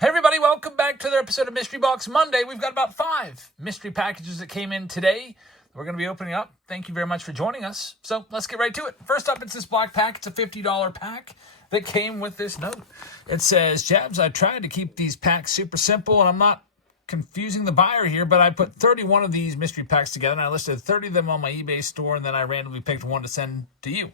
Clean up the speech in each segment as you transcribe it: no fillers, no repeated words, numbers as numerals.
Hey everybody, welcome back to another episode of Mystery Box Monday. We've got about 5 mystery packages that came in today. We're going to be opening up. Thank you very much for joining us. So let's get right to it. First up, it's this black pack. It's a $50 pack that came with this note. It says, Jabs, I tried to keep these packs super simple, and I'm not confusing the buyer here, but I put 31 of these mystery packs together, and I listed 30 of them on my eBay store, and then I randomly picked one to send to you.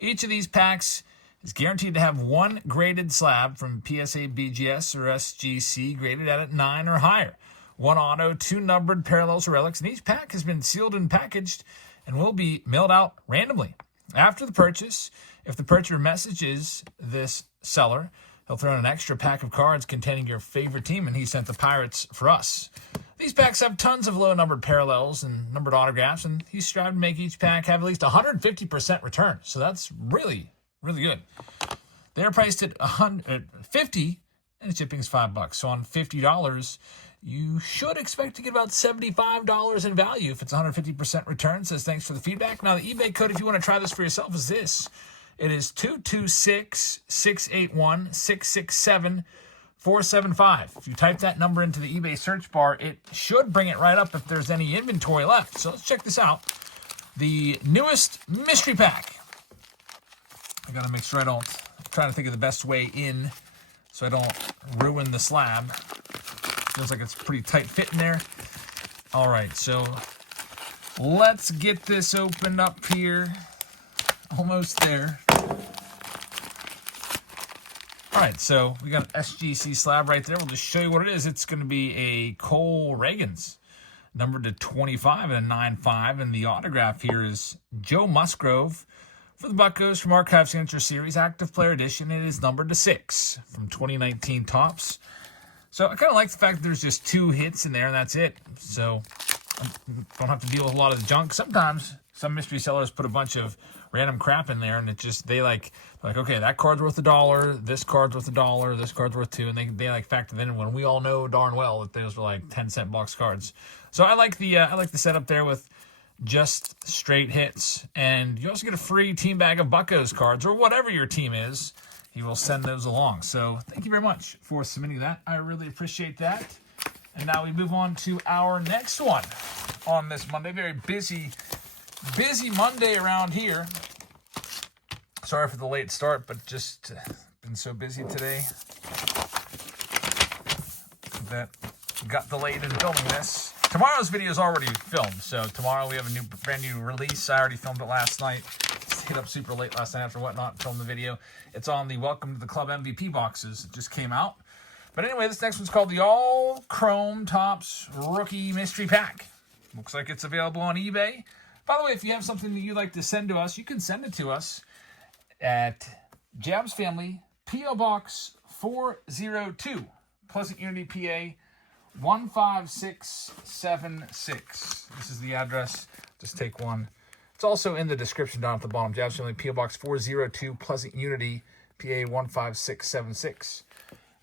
Each of these packs is guaranteed to have one graded slab from PSA, BGS, or SGC graded at 9 or higher. One auto, 2 numbered parallels or relics, and each pack has been sealed and packaged and will be mailed out randomly. After the purchase, if the purchaser messages this seller, he'll throw in an extra pack of cards containing your favorite team, and he sent the Pirates for us. These packs have tons of low-numbered parallels and numbered autographs, and he's strived to make each pack have at least 150% return, so that's really good. They're priced at $50, and the shipping is $5. So on $50, you should expect to get about $75 in value if it's 150% return. It says thanks for the feedback. Now the eBay code, if you want to try this for yourself, is this. It is 226-681-667-475. If you type that number into the eBay search bar, it should bring it right up if there's any inventory left. So let's check this out. The newest mystery pack. I gotta make sure I'm trying to think of the best way in so I don't ruin the slab. Feels like it's pretty tight fit in there. All right, so let's get this opened up here. Almost there. All right, so we got an SGC slab right there. We'll just show you what it is. It's gonna be a Cole Reagans, numbered to 25 and a 9.5, and the autograph here is Joe Musgrove. For the Buccos from Archive Signature Series, Active Player Edition, it is numbered to 6 from 2019 Topps. So I kind of like the fact that there's just 2 hits in there, and that's it. So I don't have to deal with a lot of the junk. Sometimes some mystery sellers put a bunch of random crap in there, and it just, they're like, okay, that card's worth $1, this card's worth $1, this card's worth $2, and they like factor that in when we all know darn well that those were like 10-cent box cards. So I like the setup there with just straight hits, and you also get a free team bag of Buccos cards, or whatever your team is. He will send those along. So thank you very much for submitting that. I really appreciate that. And now we move on to our next one on this Monday. Very busy Monday around here. Sorry for the late start, but just been so busy today that got delayed in filming this. Tomorrow's video is already filmed, so tomorrow we have a brand new release. I already filmed it last night. Just hit up super late last night after whatnot, filmed the video. It's on the Welcome to the Club MVP boxes. It just came out. But anyway, this next one's called the All Chrome Topps Rookie Mystery Pack. Looks like it's available on eBay. By the way, if you have something that you'd like to send to us, you can send it to us at Jabs Family, P.O. Box 402, Pleasant Unity, PA 15676. This is the address. Just take one. It's also in the description down at the bottom. Jabs Family, P.O. Box 402, Pleasant Unity, PA 15676.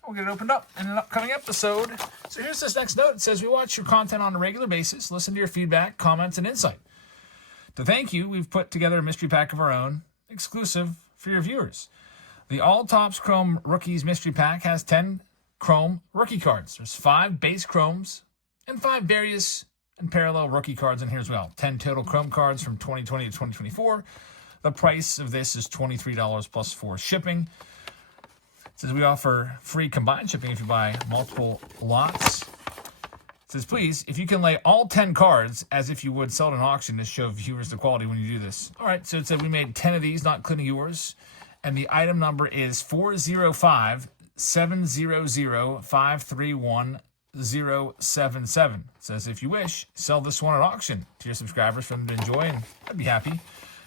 We'll get it opened up in an upcoming episode. So here's this next note. It says, we watch your content on a regular basis, listen to your feedback, comments, and insight. To thank you, we've put together a mystery pack of our own, exclusive for your viewers. The All Topps Chrome Rookies Mystery Pack has 10 Chrome rookie cards. There's 5 base Chromes and 5 various and parallel rookie cards in here as well. 10 total Chrome cards from 2020 to 2024. The price of this is $23 plus 4 shipping. It says we offer free combined shipping if you buy multiple lots. It says, please, if you can lay all 10 cards as if you would sell at an auction to show viewers the quality when you do this. All right, so it said we made 10 of these, not including yours. And the item number is 405-700-531-077. It says, if you wish, sell this one at auction to your subscribers for them to enjoy, and I'd be happy.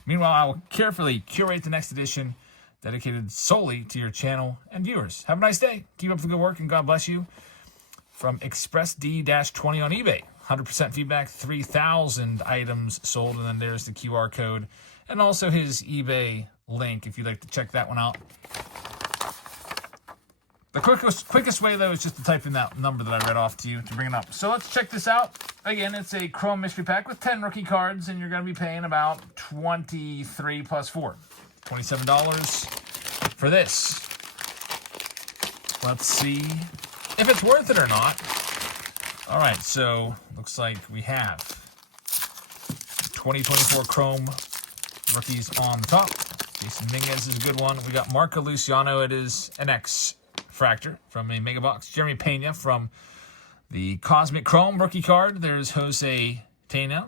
Meanwhile, I will carefully curate the next edition dedicated solely to your channel and viewers. Have a nice day. Keep up the good work, and God bless you. From Express D-20 on eBay. 100% feedback, 3,000 items sold, and then there's the QR code and also his eBay link if you'd like to check that one out. The quickest way, though, is just to type in that number that I read off to you to bring it up. So let's check this out. Again, it's a Chrome Mystery Pack with 10 rookie cards, and you're going to be paying about $23 plus 4. $27 for this. Let's see if it's worth it or not. All right, so looks like we have 2024 Chrome rookies on the top. Jason Minguez is a good one. We got Marco Luciano. It is an X Fractor from a Mega Box. Jeremy Pena from the Cosmic Chrome rookie card. There's Jose Tena.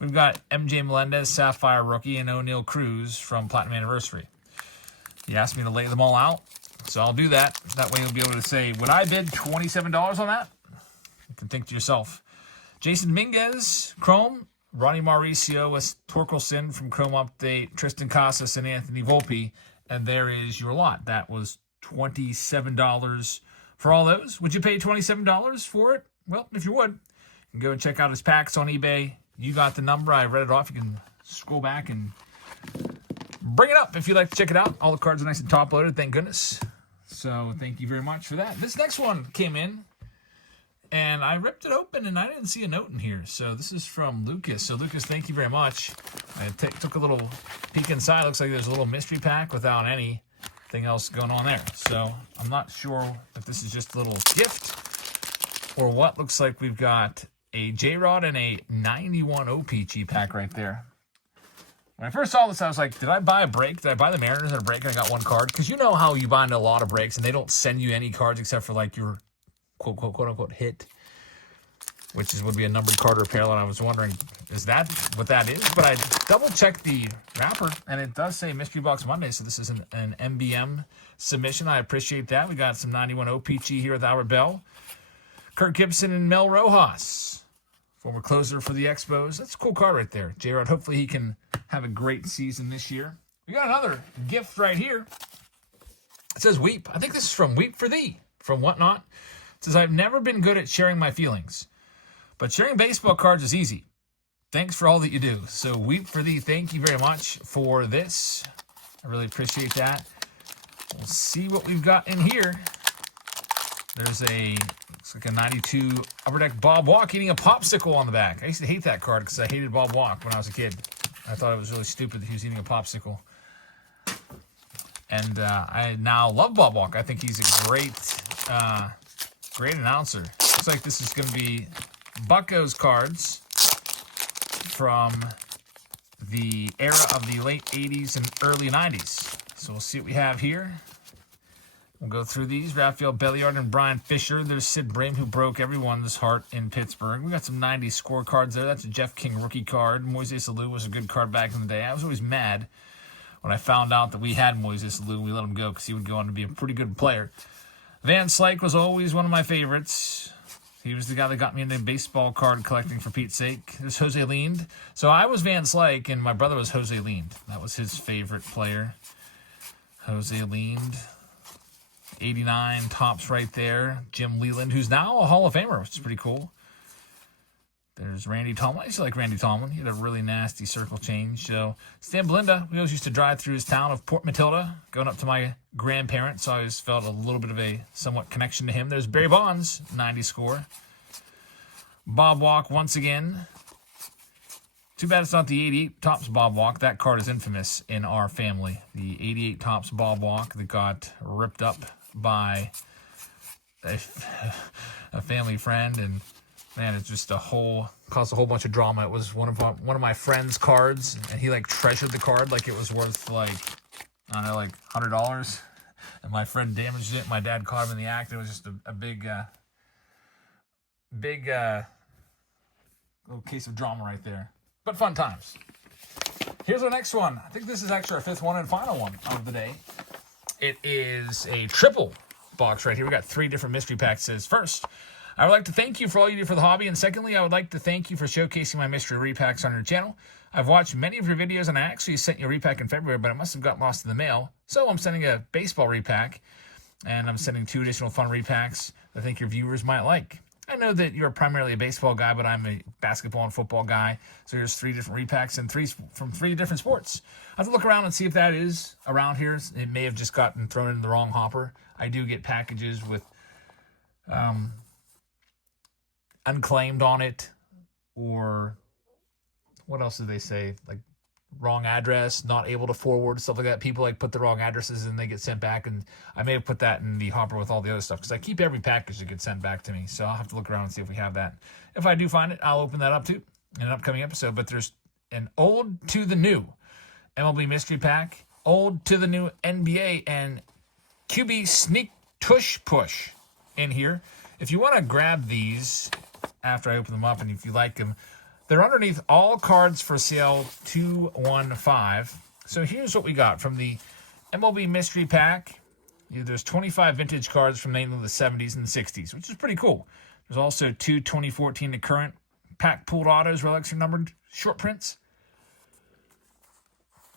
We've got MJ Melendez, Sapphire rookie, and O'Neal Cruz from Platinum Anniversary. He asked me to lay them all out, so I'll do that. That way you'll be able to say, would I bid $27 on that? You can think to yourself. Jason Minguez, Chrome. Ronnie Mauricio with Torkelson from Chrome Update. Tristan Casas and Anthony Volpe. And there is your lot. That was $27 for all those. Would you pay $27 for it? Well, if you would, you can go and check out his packs on eBay. You got the number. I read it off. You can scroll back and bring it up if you'd like to check it out. All the cards are nice and top-loaded, thank goodness. So thank you very much for that. This next one came in, and I ripped it open, and I didn't see a note in here. So this is from Lucas. So Lucas, thank you very much. I took a little peek inside. Looks like there's a little mystery pack without anything else going on there. So I'm not sure if this is just a little gift or what. Looks like we've got a J-Rod and a 91 OPG pack right there. When I first saw this, I was like, did I buy a break? Did I buy the Mariners in a break and I got one card? Because you know how you buy into a lot of breaks and they don't send you any cards except for like your quote-unquote hit, which would be a numbered card or parallel. I was wondering, is that what that is? But I double-checked the wrapper, and it does say Mystery Box Monday, so this is an MBM submission. I appreciate that. We got some 91 OPG here with Albert Bell. Kirk Gibson and Mel Rojas, former closer for the Expos. That's a cool card right there. J-Rod, hopefully he can have a great season this year. We got another gift right here. It says Weep. I think this is from Weep for Thee, from Whatnot. It says, I've never been good at sharing my feelings, but sharing baseball cards is easy. Thanks for all that you do. So Weep for Thee, thank you very much for this. I really appreciate that. We'll see what we've got in here. There's looks like a 92 Upper Deck Bob Walk eating a popsicle on the back. I used to hate that card because I hated Bob Walk when I was a kid. I thought it was really stupid that he was eating a popsicle. And I now love Bob Walk. I think he's a great announcer. Looks like this is going to be Bucko's cards from the era of the late 80s and early 90s. So we'll see what we have here. We'll go through these. Rafael Belliard and Brian Fisher. There's Sid Bream, who broke everyone's heart in Pittsburgh. We got some 90s scorecards there. That's a Jeff King rookie card. Moises Alou was a good card back in the day. I was always mad when I found out that we had Moises Alou. We let him go because he would go on to be a pretty good player. Van Slyke was always one of my favorites. He was the guy that got me into baseball card collecting, for Pete's sake. There's Jose Lind. So I was Van Slyke, and my brother was Jose Lind. That was his favorite player. Jose Lind. 89 tops right there. Jim Leland, who's now a Hall of Famer, which is pretty cool. There's Randy Tomlin. I used to like Randy Tomlin. He had a really nasty circle change. So Stan Belinda, we always used to drive through his town of Port Matilda, going up to my grandparents. So I always felt a little bit of a somewhat connection to him. There's Barry Bonds, 90 score. Bob Walk once again. Too bad it's not the 88 Topps Bob Walk. That card is infamous in our family. The 88 Topps Bob Walk that got ripped up by a family friend, and man, it's just caused a whole bunch of drama. It was one of my friend's cards, and he like treasured the card like it was worth like $100, and my friend damaged it. My dad caught him in the act. It was just a big little case of drama right there, but fun times. Here's our next one. I think this is actually our fifth one and final one of the day. It is a triple box right here. We got 3 different mystery packs. It says, first, I would like to thank you for all you do for the hobby. And secondly, I would like to thank you for showcasing my mystery repacks on your channel. I've watched many of your videos, and I actually sent you a repack in February, but it must have got lost in the mail. So I'm sending a baseball repack, and I'm sending 2 additional fun repacks I think your viewers might like. I know that you're primarily a baseball guy, but I'm a basketball and football guy. So here's 3 different repacks and 3 from 3 different sports. I have to look around and see if that is around here. It may have just gotten thrown in the wrong hopper. I do get packages with unclaimed on it, or what else do they say? Like wrong address, not able to forward, stuff like that. People like put the wrong addresses and they get sent back, and I may have put that in the hopper with all the other stuff because I keep every package that gets sent back to me. So I'll have to look around and see if we have that. If I do find it, I'll open that up too in an upcoming episode. But there's an old to the new MLB mystery pack, old to the new NBA and QB sneak tush push in here. If you want to grab these after I open them up, and if you like them, they're underneath all cards for sale 215. So here's what we got from the MLB mystery pack. There's 25 vintage cards from mainly the 70s and the 60s, which is pretty cool. There's also 2 2014 to current pack pooled autos, relics are numbered short prints.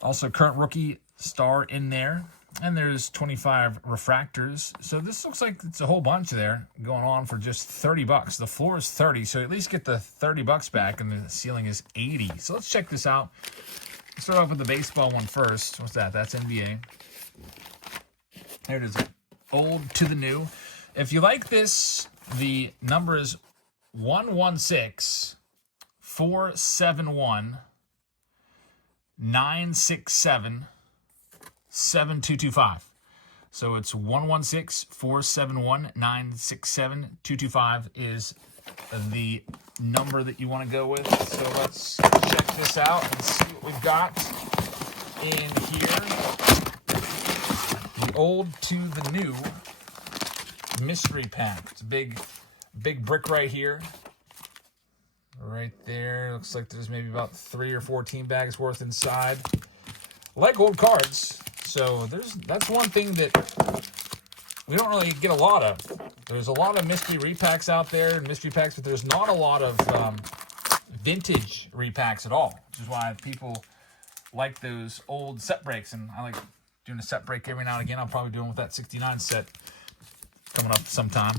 Also current rookie star in there. And there's 25 refractors. So this looks like it's a whole bunch there going on for just $30. The floor is 30, so at least get the $30 back, and the ceiling is 80. So let's check this out. Let's start off with the baseball one first. What's that? That's NBA. There it is. Old to the new. If you like this, the number is 116-471-967. 7225. So it's 116-471-967-225 is the number that you want to go with. So let's check this out and see what we've got in here. The old to the new mystery pack. It's a big brick right here. Right there. Looks like there's maybe about 3 or 4 team bags worth inside. I like old cards. So that's one thing that we don't really get a lot of. There's a lot of mystery repacks out there and mystery packs, but there's not a lot of vintage repacks at all, which is why people like those old set breaks. And I like doing a set break every now and again. I'll probably do one with that 69 set coming up sometime.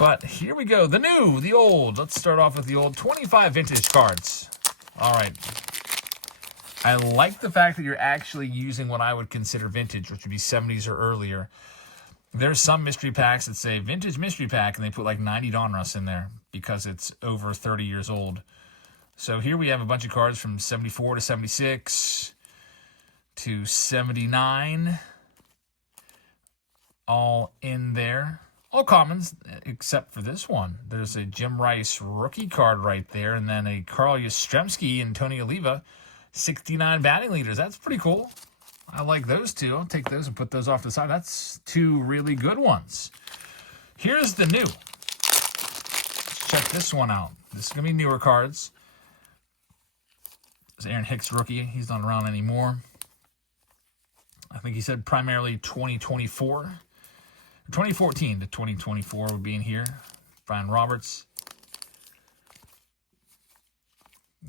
But here we go. The new, the old. Let's start off with the old 25 vintage cards. All right. I like the fact that you're actually using what I would consider vintage, which would be 70s or earlier. There's some mystery packs that say vintage mystery pack, and they put like 90 Donruss in there because it's over 30 years old. So here we have a bunch of cards from 74 to 76 to 79, all in there. All commons, except for this one. There's a Jim Rice rookie card right there, and then a Carl Yastrzemski and Tony Oliva 69 batting leaders. That's pretty cool. I like those two. I'll take those and put those off to the side. That's 2 really good ones. Here's the new. Let's check this one out. This is going to be newer cards. This is Aaron Hicks rookie. He's not around anymore. I think he said primarily 2024. 2014 to 2024 would be in here. Brian Roberts.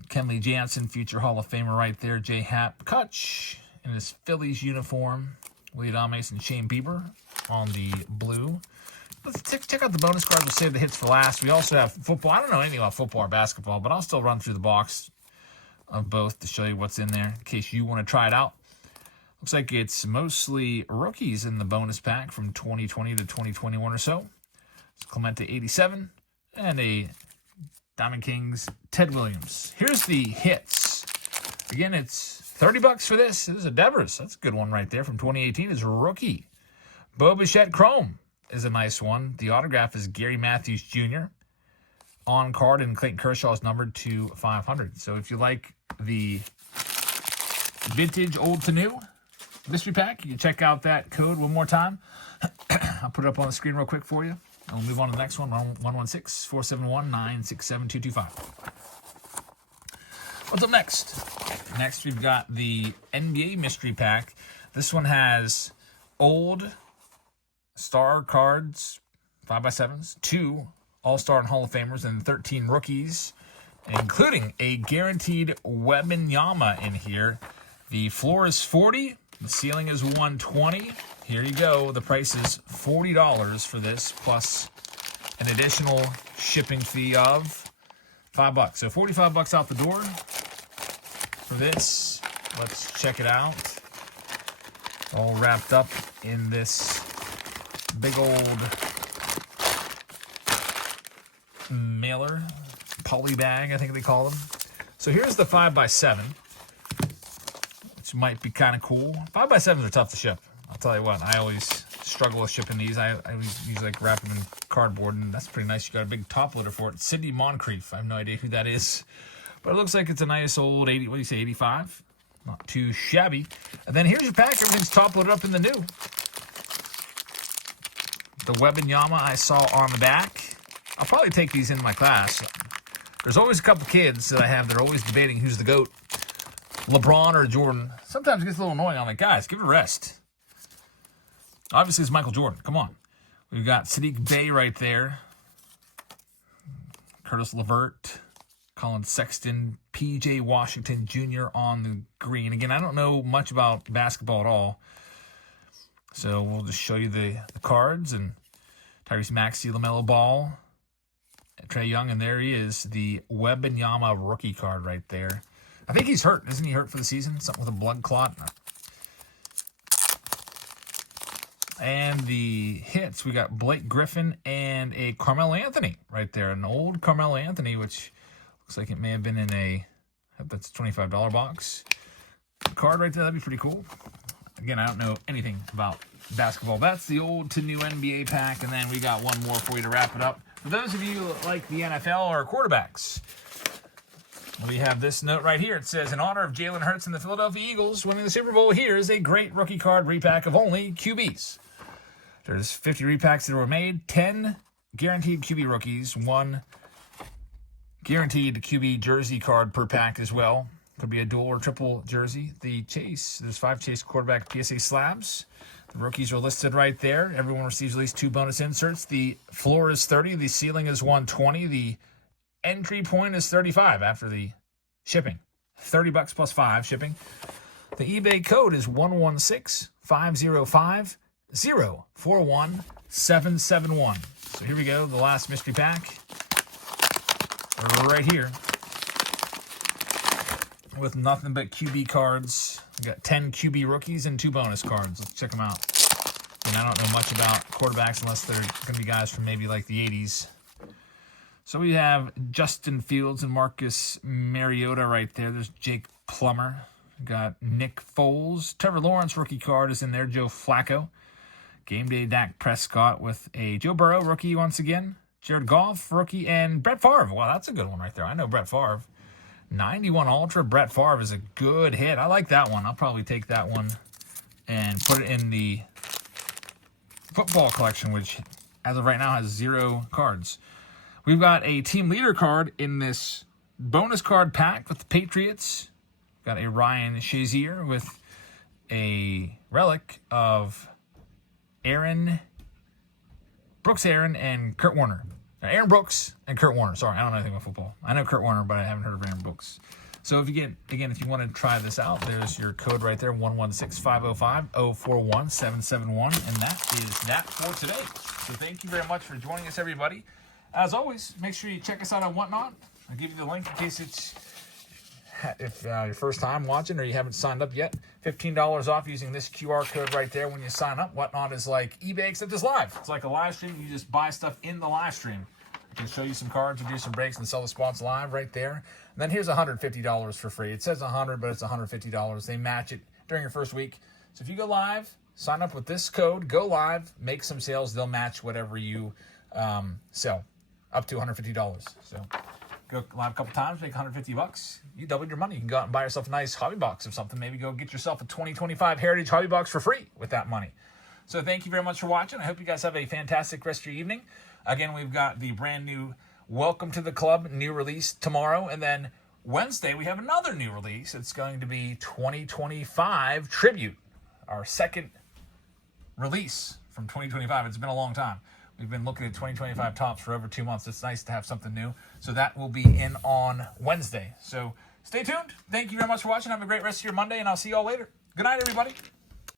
Kenley Jansen, future Hall of Famer right there. J. Happ Kutch in his Phillies uniform. Willie Adames and Shane Bieber on the blue. Let's check out the bonus cards. We'll save the hits for last. We also have football. I don't know anything about football or basketball, but I'll still run through the box of both to show you what's in there in case you want to try it out. Looks like it's mostly rookies in the bonus pack from 2020 to 2021 or so. It's Clemente 87 and a Diamond Kings Ted Williams. Here's the hits. Again, it's $30 for this. This is a Devers. That's a good one right there from 2018. Is rookie. Bo Bichette Chrome is a nice one. The autograph is Gary Matthews Jr. On card, and Clayton Kershaw is numbered to 500. So if you like the vintage old to new mystery pack, you can check out that code one more time. I'll put it up on the screen real quick for you. And we'll move on to the next one, 116-471-967-225. What's up next? Next, we've got the NBA mystery pack. This one has old star cards, 5x7s, 2 All-Star and Hall of Famers, and 13 rookies, including a guaranteed Wembanyama in here. The floor is 40. The ceiling is 120. Here you go. The price is $40 for this, plus an additional shipping fee of $5. So $45 out the door for this. Let's check it out. All wrapped up in this big old mailer, poly bag, I think they call them. So here's the 5x7. which might be kind of cool. 5x7s are tough to ship. I'll tell you what, I always struggle with shipping these. I always use like wrap them in cardboard, and that's pretty nice. You got a big top loader for it. Sydney Moncrief. I have no idea who that is, but it looks like it's a nice old 80. What do you say, 85? Not too shabby. And then here's your pack. Everything's top loaded up in the new. The Wembanyama I saw on the back. I'll probably take these in my class. There's always a couple kids that I have that are always debating who's the GOAT, LeBron or Jordan. Sometimes it gets a little annoying. I'm like, guys, give it a rest. Obviously, it's Michael Jordan. Come on. We've got Sadiq Bey right there. Curtis LeVert. Colin Sexton. P.J. Washington Jr. on the green. Again, I don't know much about basketball at all. So we'll just show you the cards. And Tyrese Maxey, LaMelo Ball. Trae Young, and there he is. The Wembanyama rookie card right there. I think he's hurt. Isn't he hurt for the season? Something with a blood clot. And the hits, we got Blake Griffin and a Carmelo Anthony right there. An old Carmelo Anthony, which looks like it may have been in a, that's a $25 box. Card right there, that'd be pretty cool. Again, I don't know anything about basketball. That's the old to new NBA pack. And then we got one more for you to wrap it up. For those of you that like the NFL or quarterbacks, we have this note right here. It says, in honor of Jalen Hurts and the Philadelphia Eagles winning the Super Bowl, here is a great rookie card repack of only QBs. There's 50 repacks that were made, 10 guaranteed QB rookies, 1 guaranteed QB jersey card per pack as well. Could be a dual or triple jersey. The Chase, there's 5 Chase quarterback PSA slabs. The rookies are listed right there. Everyone receives at least 2 bonus inserts. The floor is 30. The ceiling is 120. The entry point is 35 after the shipping. $30 plus 5 shipping. The eBay code is 116-505-041771. So here we go. The last mystery pack. Right here. With nothing but QB cards. We got 10 QB rookies and 2 bonus cards. Let's check them out. And I don't know much about quarterbacks unless they're going to be guys from maybe like the 80s. So we have Justin Fields and Marcus Mariota right there. There's Jake Plummer. We got Nick Foles. Trevor Lawrence rookie card is in there. Joe Flacco. Game day Dak Prescott with a Joe Burrow rookie once again. Jared Goff rookie and Brett Favre. Wow, that's a good one right there. I know Brett Favre. 91 Ultra Brett Favre is a good hit. I like that one. I'll probably take that one and put it in the football collection, which as of right now has 0 cards. We've got a team leader card in this bonus card pack with the Patriots. Got a Ryan Shazier with a relic of Brooks Aaron and Kurt Warner. Aaron Brooks and Kurt Warner. Sorry, I don't know anything about football. I know Kurt Warner, but I haven't heard of Aaron Brooks. So if you if you want to try this out, there's your code right there, 116-505-041771. And that is that for today. So thank you very much for joining us, everybody. As always, make sure you check us out on Whatnot. I'll give you the link in case if your first time watching or you haven't signed up yet. $15 off using this QR code right there when you sign up. Whatnot is like eBay, except it's live. It's like a live stream. You just buy stuff in the live stream. I can show you some cards or do some breaks and sell the spots live right there. And then here's $150 for free. It says $100, but it's $150. They match it during your first week. So if you go live, sign up with this code, go live, make some sales. They'll match whatever you sell, up to $150. So go live a couple times, make $150. You doubled your money. You can go out and buy yourself a nice hobby box of something. Maybe go get yourself a 2025 Heritage hobby box for free with that money. So thank you very much for watching. I hope you guys have a fantastic rest of your evening. Again, we've got the brand new Welcome to the Club new release tomorrow. And then Wednesday, we have another new release. It's going to be 2025 Tribute, our second release from 2025. It's been a long time. We've been looking at 2025 tops for over 2 months. It's nice to have something new. So that will be in on Wednesday. So stay tuned. Thank you very much for watching. Have a great rest of your Monday, and I'll see you all later. Good night, everybody.